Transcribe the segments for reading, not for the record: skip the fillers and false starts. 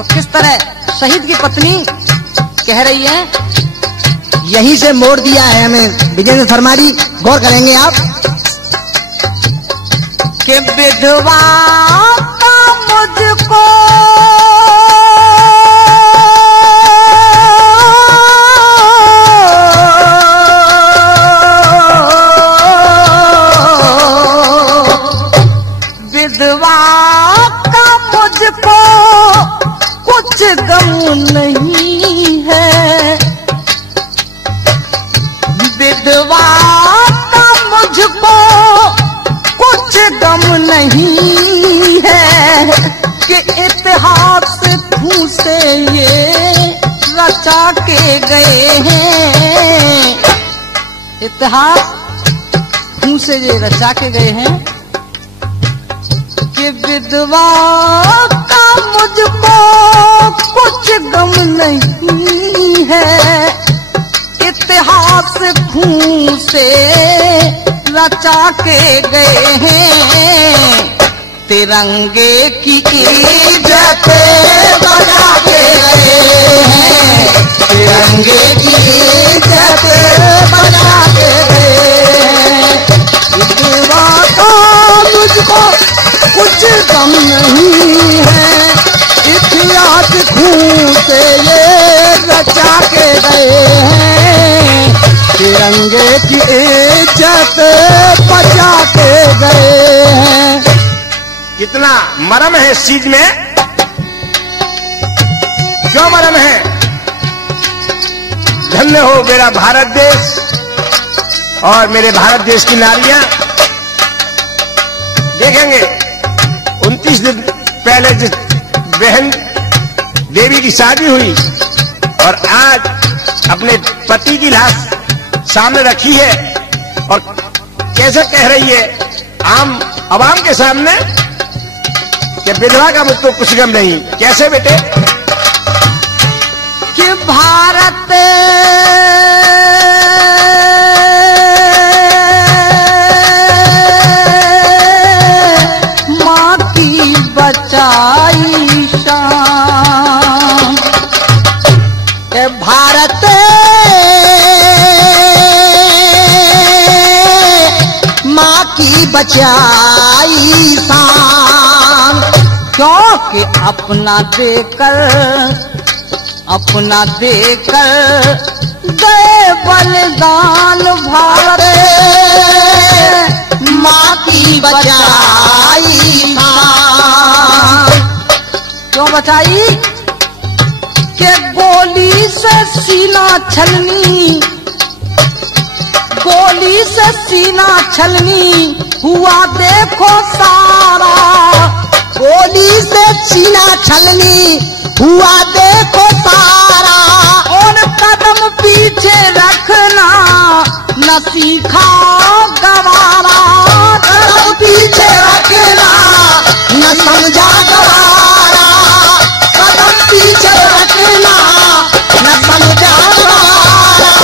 तो किस तरह शहीद की पत्नी कह रही है, यहीं से मोड़ दिया है हमें विजेंद्र शर्मा जी, गौर करेंगे आप। कि विधवा का मुझको कुछ गम नहीं है, विधवा का मुझको कुछ गम नहीं है कि इतिहास से ये रचा के गए हैं, इतिहास से ये रचा के गए हैं कि विधवा का मुझको कुछ गम नहीं है, इतिहास खून से रचा के गए हैं, तिरंगे की इज्जत बचा के गए हैं, तिरंगे की इज्जत बचा के गए हैं, विधवा का मुझको कुछ गम नहीं है, इतिहास खून से ये रचा के गए हैं, तिरंगे की इज्जत बचा के गए हैं। कितना मर्म है इस चीज में, क्यों मर्म है? धन्य हो मेरा भारत देश और मेरे भारत देश की नारियां। देखेंगे 29 दिन पहले जिस बहन देवी की शादी हुई और आज अपने पति की लाश सामने रखी है और कैसे कह रही है आम आवाम के सामने कि विधवा का मुझको कुछ गम नहीं। कैसे बेटे? कि भारत माँ की बचाई शान, भारत माँ की बचाई शान, क्योंकि अपना देकर गए बलिदान, भारत माँ की बचाई शान, क्यों बचाई? के गोली से सीना छलनी, गोली से सीना छलनी हुआ देखो सारा, गोली से सीना छलनी हुआ देखो सारा, और कदम पीछे रखना न सीखा गवारा, कदम पीछे रखना न समझा गवारा, कदम पीछे रखना न समझा गवारा,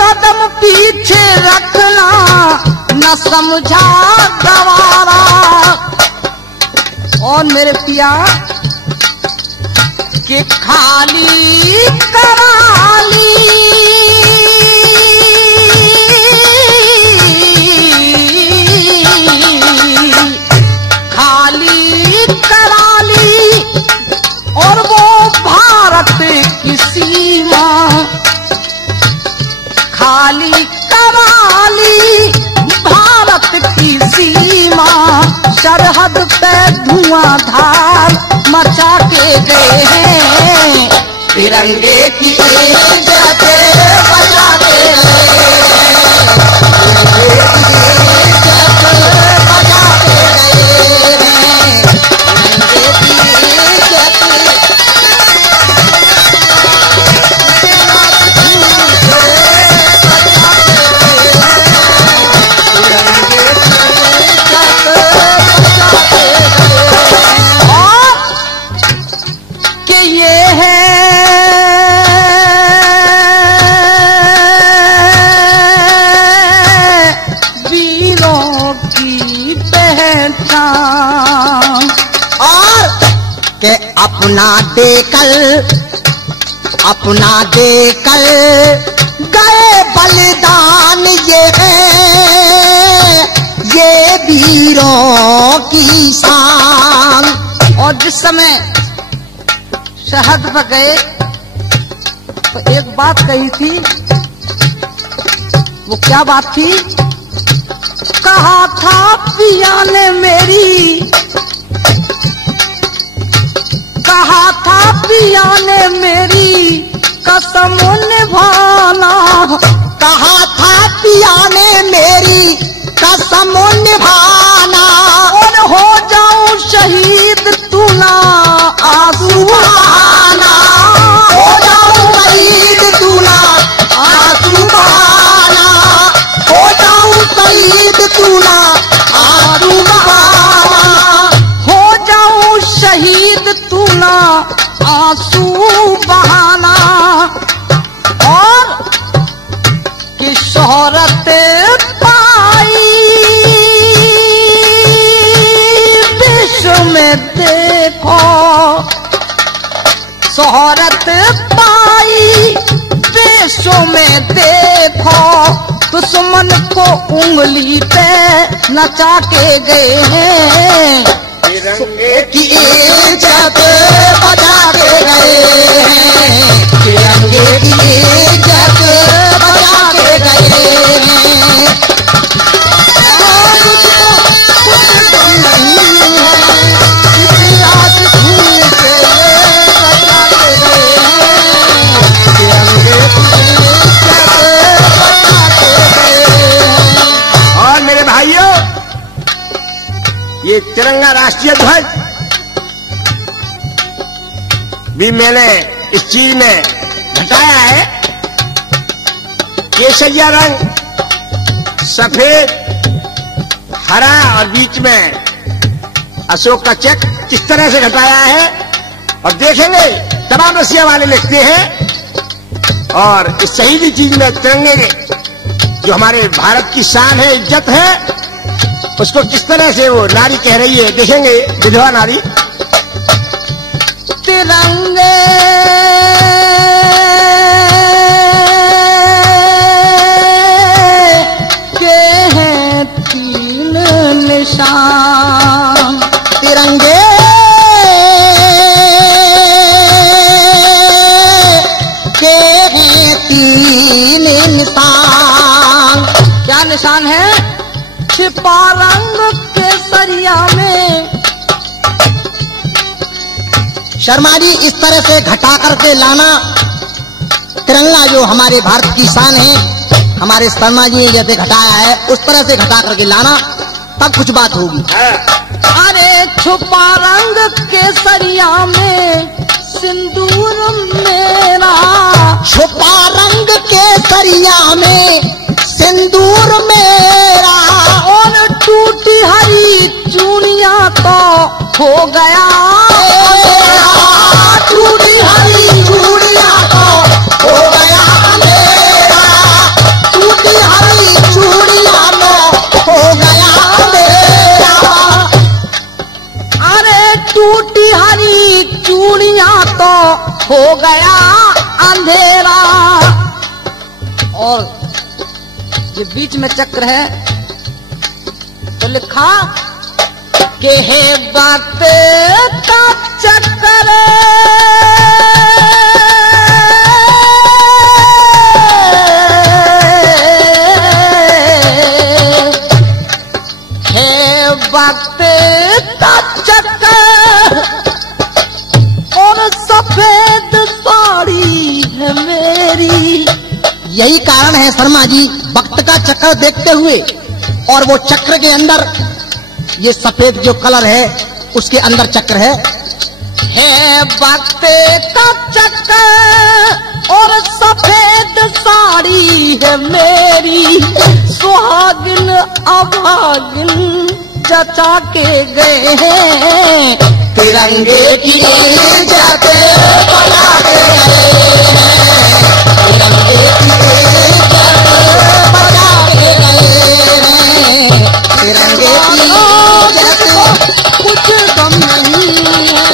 कदम पीछे रखना न समझा गवारा। और मेरे पिया कि खाली कराली, खाली कराली और वो भारत की सीमा, खाली कराली भारत की सीमा, सरहद पे धुआंधार मचा के गए हैं, तिरंगे की इज्जत बचा के गए हैं, बचा के गए हैं, तिरंगे की इज्जत के अपना देकर गए बलिदान ये है ये वीरों की शान। और जिस समय शहद पर गए तो एक बात कही थी, वो क्या बात थी? कहा था पिया ने मेरी, कहा था पिया ने मेरी कसम निभाना, कहा था पिया ने मेरी कसम निभाना, और हो जाऊं शहीद तू ना आंसू बहाना, हो जाऊं शहीद तू ना आंसू बहाना, हो जाऊं शहीद तू ना आंसू बहाना, हो जाऊं शहीद तू ना आंसू बहाना। और कि शोहरत पाई विश्व में देखो, शोहरत पाई विश्व में देखो, दुश्मन को उंगली पे नचा के गए हैं, तिरंगे की इज्जत बचा के गए हैं, तिरंगे की इज्जत बचा के गए हैं। और कुछ गम नहीं है, इतिहास खून से बचा के गए हैं, तिरंगे की इज्जत बचा के गए हैं। और मेरे भाइयों, ये तिरंगा राष्ट्रीय ध्वज भी मैंने इस चीज में घटाया है। केसरिया रंग, सफेद, हरा और बीच में अशोक का चक्र किस तरह से घटाया है, और देखेंगे तमाम रसिया वाले लिखते हैं। और इस शहीदी चीज में तिरंगे जो हमारे भारत की शान है, इज्जत है, उसको किस तरह से वो नारी कह रही है, देखेंगे विधवा नारी। तिरंगे के हैं तीन निशान, तिरंगे के हैं तीन निशान। क्या निशान है? छिपा रंग केसरिया में। शर्मा जी, इस तरह से घटा करके लाना तिरंगा जो हमारे भारत की शान है, हमारे शर्मा जी ने जैसे घटाया है उस तरह से घटा करके लाना, तब कुछ बात होगी। अरे छुपा रंग केसरिया में सिंदूर मेरा, छुपा रंग केसरिया में सिंदूर मेरा, और टूटी हरी चूड़िया तो हो गया अंधेरा, टूटी हरी चूड़िया तो हो गया अंधेरा, टूटी हरी चूड़िया तो हो गया अंधेरा। अरे टूटी हरी चूड़िया तो हो गया अंधेरा। और ये बीच में चक्र है तो लिखा के है बात का चक्कर, है बात का चक्कर, और सफेद साड़ी है मेरी। यही कारण है शर्मा जी, वक्त का चक्कर देखते हुए, और वो चक्र के अंदर ये सफेद जो कलर है उसके अंदर चक्र है वक्त का चक्कर, और सफेद साड़ी है मेरी। सुहागिन अभागिन जचा के गए हैं, तिरंगे की इज्जत बचा के गए हैं, तिरंगे की इज्जत बचा के गए हैं, तिरंगे की इज्जत कुछ गम नहीं है,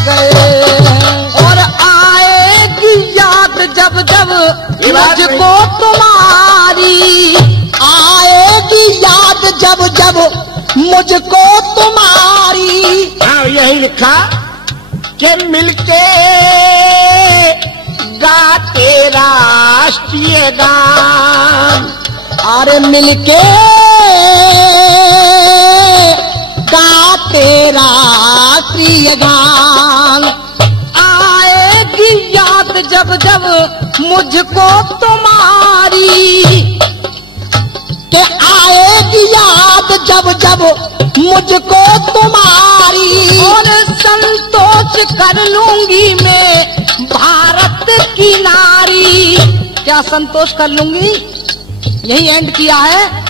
गए और आएगी याद जब जब ये बात मुझको तुम्हारी, आएगी याद जब जब मुझको तुम्हारी। हाँ यही लिखा कि मिलके गाते राष्ट्रीय गान, अरे मिलके गाते राष्ट्रीय गान। आएगी याद जब जब मुझको तुम्हारी, के आएगी याद जब जब मुझको तुम्हारी। और संतोष कर लूंगी मैं भारत की नारी। क्या संतोष कर लूंगी? यही एंड किया है